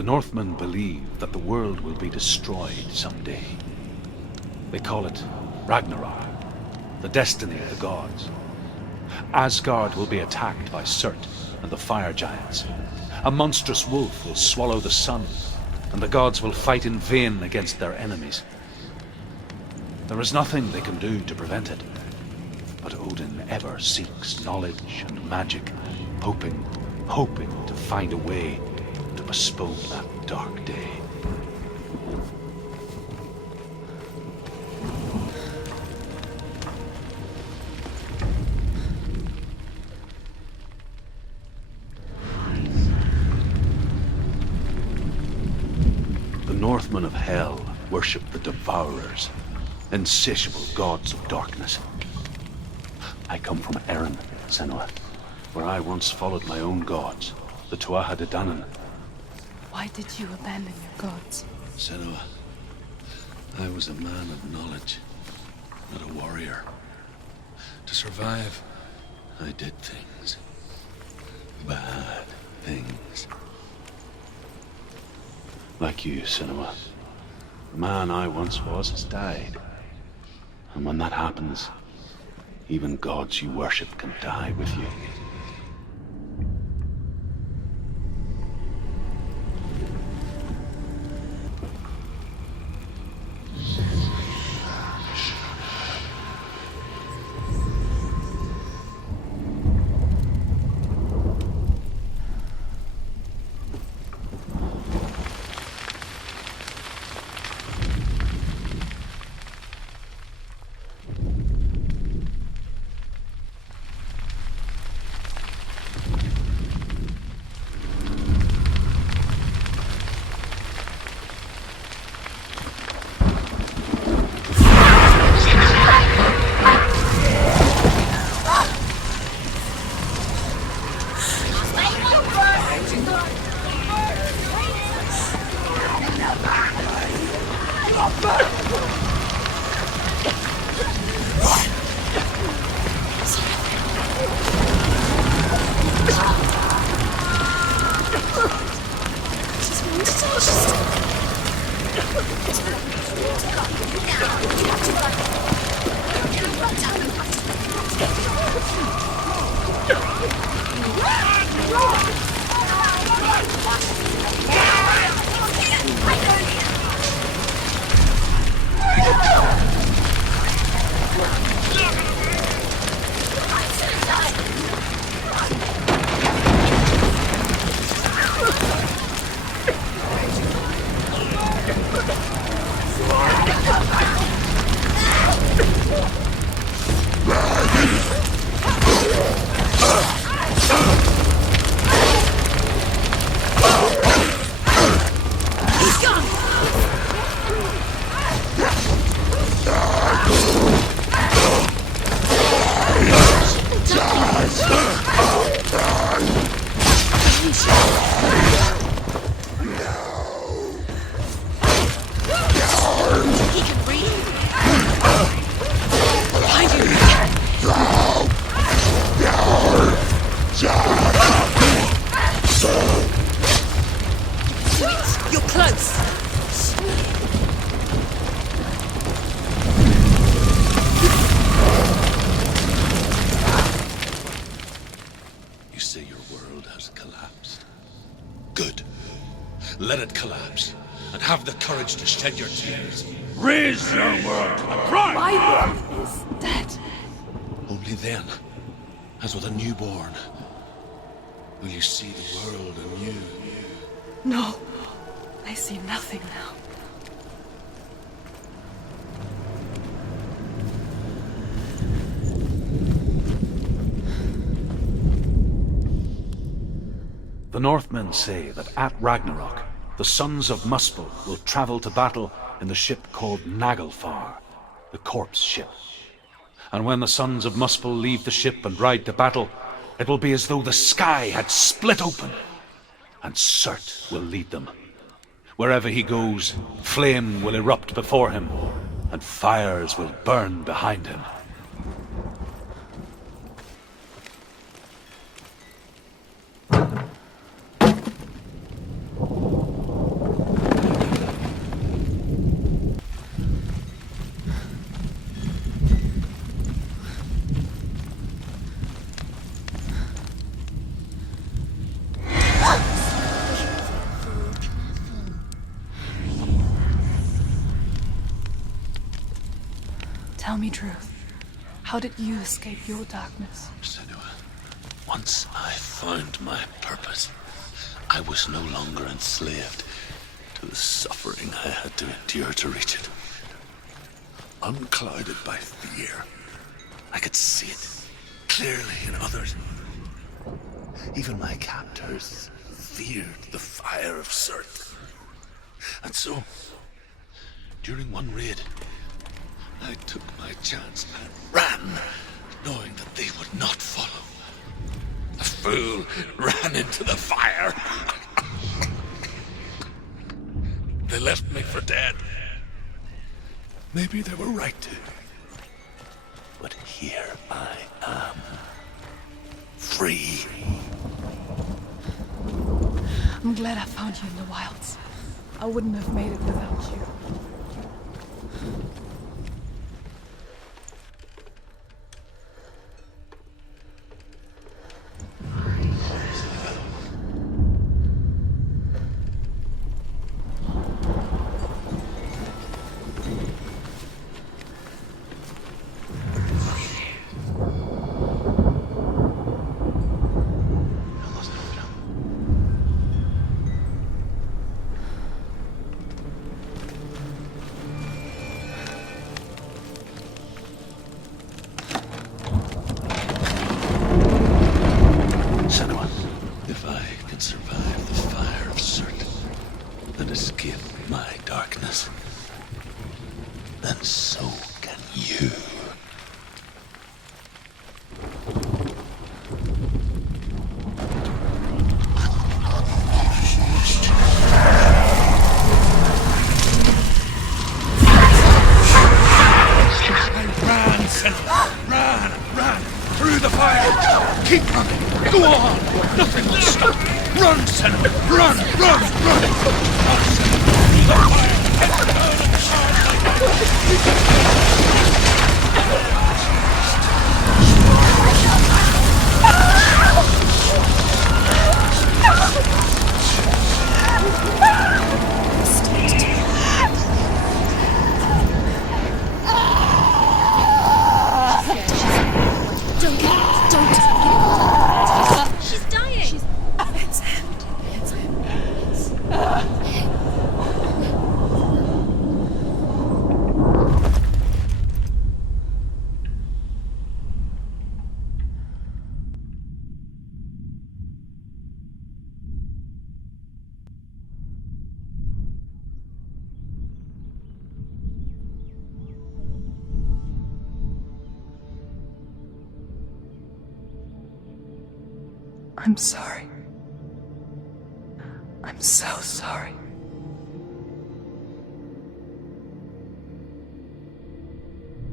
The Northmen believe that the world will be destroyed someday. They call it Ragnarok, the destiny of the gods. Asgard will be attacked by Surt and the fire giants. A monstrous wolf will swallow the sun, and the gods will fight in vain against their enemies. There is nothing they can do to prevent it, but Odin ever seeks knowledge and magic, hoping to find a way to postpone that dark day. The Northmen of Hell worship the Devourers, insatiable gods of darkness. I come from Erin, Senua, where I once followed my own gods, the Tuatha De Danann. Why did you abandon your gods? Senua, I was a man of knowledge, not a warrior. To survive, I did things. Bad things. Like you, Senua. The man I once was has died. And when that happens, even gods you worship can die with you. Let it collapse, and have the courage to shed your tears. Raise your world to the cry! My world is dead. Only then, as with a newborn, will you see the world anew. No, I see nothing now. The Northmen say that at Ragnarok, the sons of Muspel will travel to battle in the ship called Naglfar, the corpse ship. And when the sons of Muspel leave the ship and ride to battle, it will be as though the sky had split open, and Surt will lead them. Wherever he goes, flame will erupt before him, and fires will burn behind him. Tell me truth. How did you escape your darkness? Senua, once I found my purpose, I was no longer enslaved to the suffering I had to endure to reach it. Unclouded by fear, I could see it clearly in others. Even my captors feared the fire of Surt. And so, during one raid, I took my chance and ran, knowing that they would not follow. The fool ran into the fire. They left me for dead. Maybe they were right to. But here I am. Free. I'm glad I found you in the wilds. I wouldn't have made it without you. If I can survive the fire of Surt and escape my darkness, then so can you. Run, Senua! Run! Through the fire! Keep running! Go on! Nothing will stop! Run, Senua! Run! Run! Through the fire! Get down and She's dying! It's him. It's him. I'm sorry. I'm so sorry.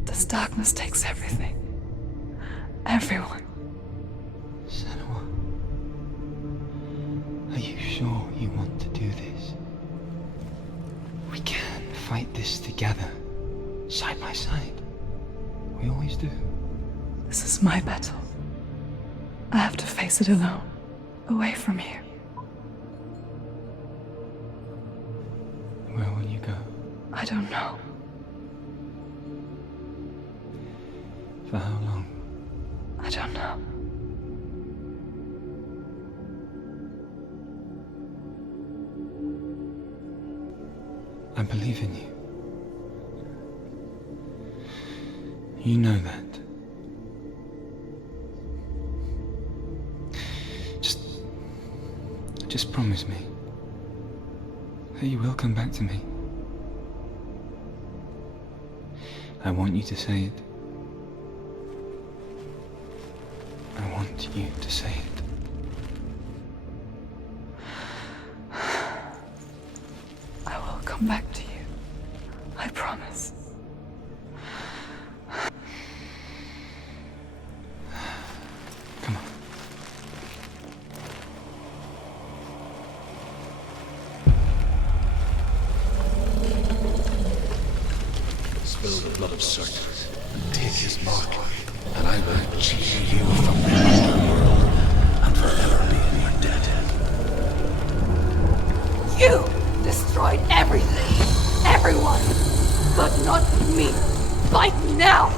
This darkness takes everything. Everyone. Senua, are you sure you want to do this? We can fight this together, side by side. We always do. This is my battle. I have to face it alone, away from here. Where will you go? I don't know. For how long? I don't know. I believe in you. You know that. Just promise me that you will come back to me. I want you to say it. I want you to say it. I will come back to you. I promise. Come on. Spill the blood of Surt and take his mark, and I will cheer you from the underworld and forever be in your debt. You destroyed everything, everyone, but not me. Fight me now!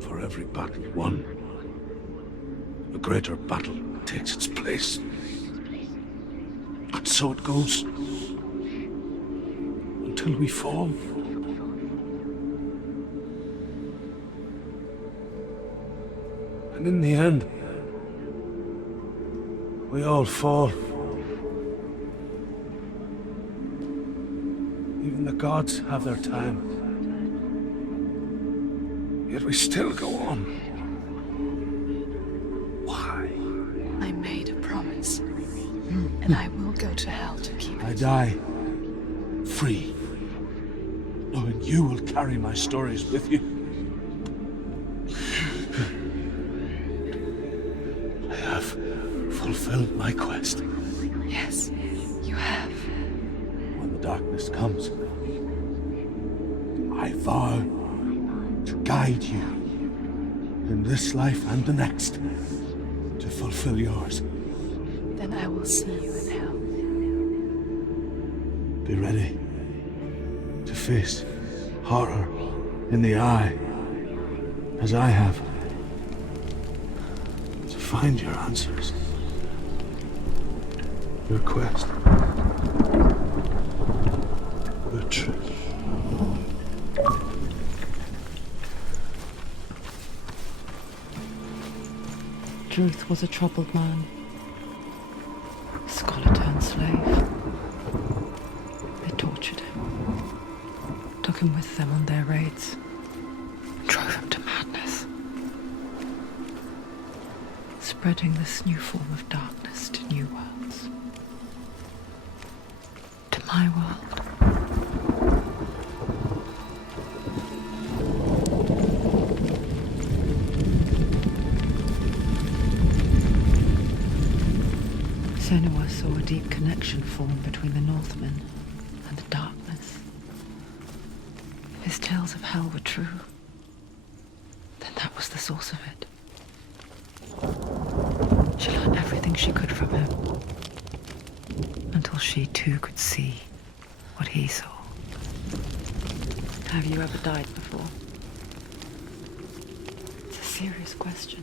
For every battle won, a greater battle takes its place. And so it goes. Until we fall. And in the end, we all fall. Even the gods have their time. Yet we still go on. Why? I made a promise. And I will go to hell to keep it. I die free, knowing you will carry my stories with you. I have fulfilled my quest. Yes, you have. When the darkness comes, I vow to guide you in this life and the next to fulfill yours. Then I will see you in hell. Be ready to face horror in the eye, as I have. To find your answers. Your quest. The truth. Druth was a troubled man. Scholar turned slave. They tortured him, took him with them on their raids, and drove him to madness, spreading this new form of darkness to new worlds. To my world. Senua saw a deep connection form between the Northmen and the darkness. If his tales of hell were true, then that was the source of it. She learned everything she could from him, until she too could see what he saw. Have you ever died before? It's a serious question.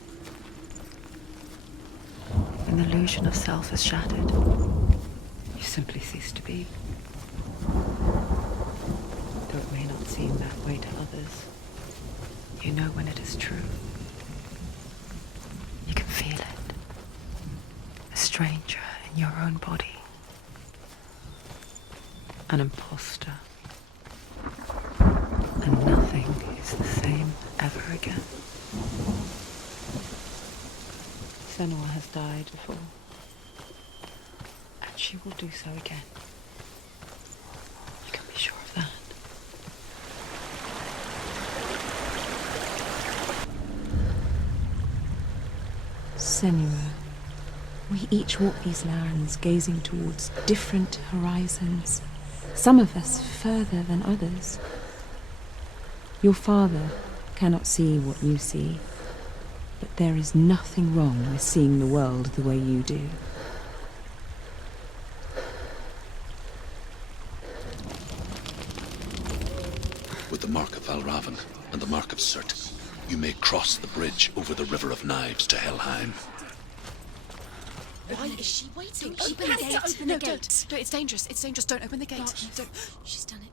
When the illusion of self is shattered, you simply cease to be. Though it may not seem that way to others, you know when it is true. You can feel it. A stranger in your own body. An imposter. And nothing is the same ever again. Senua has died before, and she will do so again. You can be sure of that. Senua, we each walk these lands gazing towards different horizons, some of us further than others. Your father cannot see what you see, but there is nothing wrong with seeing the world the way you do. With the mark of Valravan and the mark of Surt, you may cross the bridge over the River of Knives to Helheim. Why is she waiting? Don't Open the gate. Open the gate. No, it's dangerous. It's dangerous. Don't open the gate. Don't. She's done it.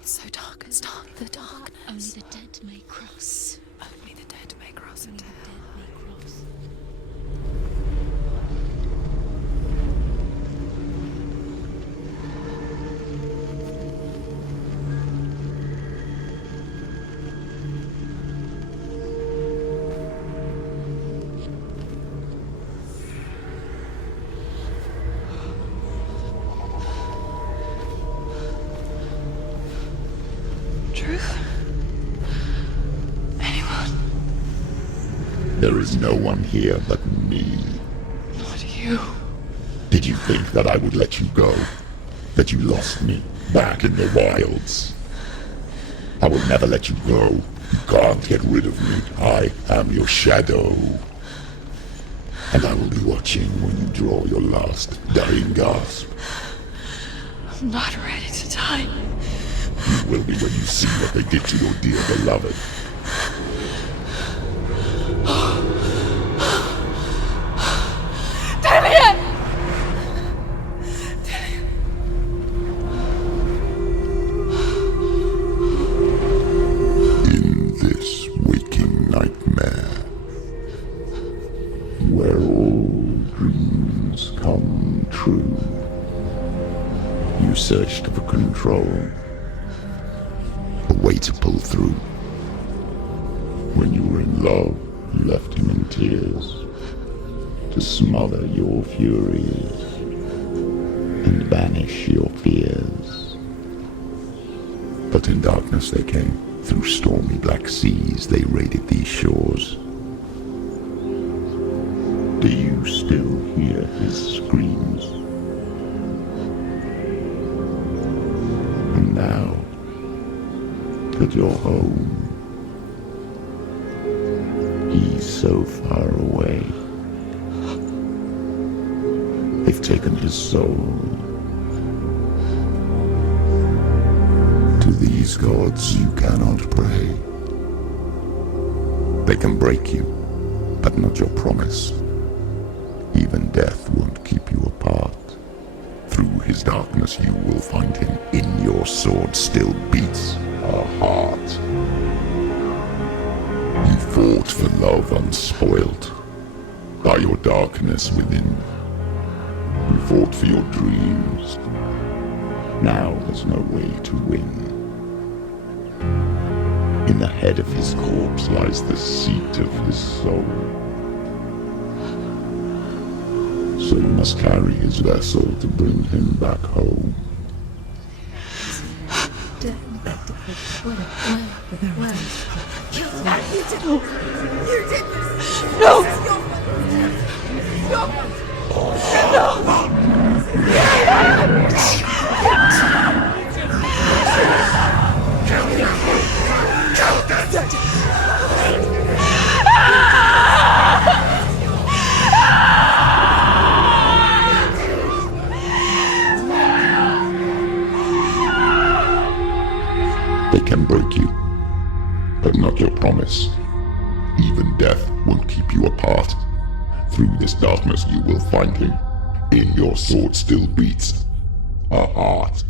It's so dark. It's dark. The darkness. Only the dead may cross. Only the dead may cross Only into the hell. dead may cross. Truth? Anyone? There is no one here but me. Not you. Did you think that I would let you go? That you lost me back in the wilds? I will never let you go. You can't get rid of me. I am your shadow. And I will be watching when you draw your last dying gasp. I'm not ready to die. You will be when you see what they did to your dear beloved. In this waking nightmare, where all dreams come true, you searched for control, a way to pull through. When you were in love, you left him in tears to smother your furies and banish your fears. But in darkness they came, through stormy black seas they raided these shores. Do you still hear his screams? And now that you're home, he's so far away. They've taken his soul. To these gods you cannot pray. They can break you, but not your promise. Even death won't keep you apart. Through his darkness you will find him. In your sword still beats a heart. You fought for love unspoilt by your darkness within. You fought for your dreams. Now there's no way to win. In the head of his corpse lies the seat of his soul. So you must carry his vessel to bring him back home. They can break you, but not your promise. Even death won't keep you apart. Through this darkness you will find him. In your sword still beats a heart.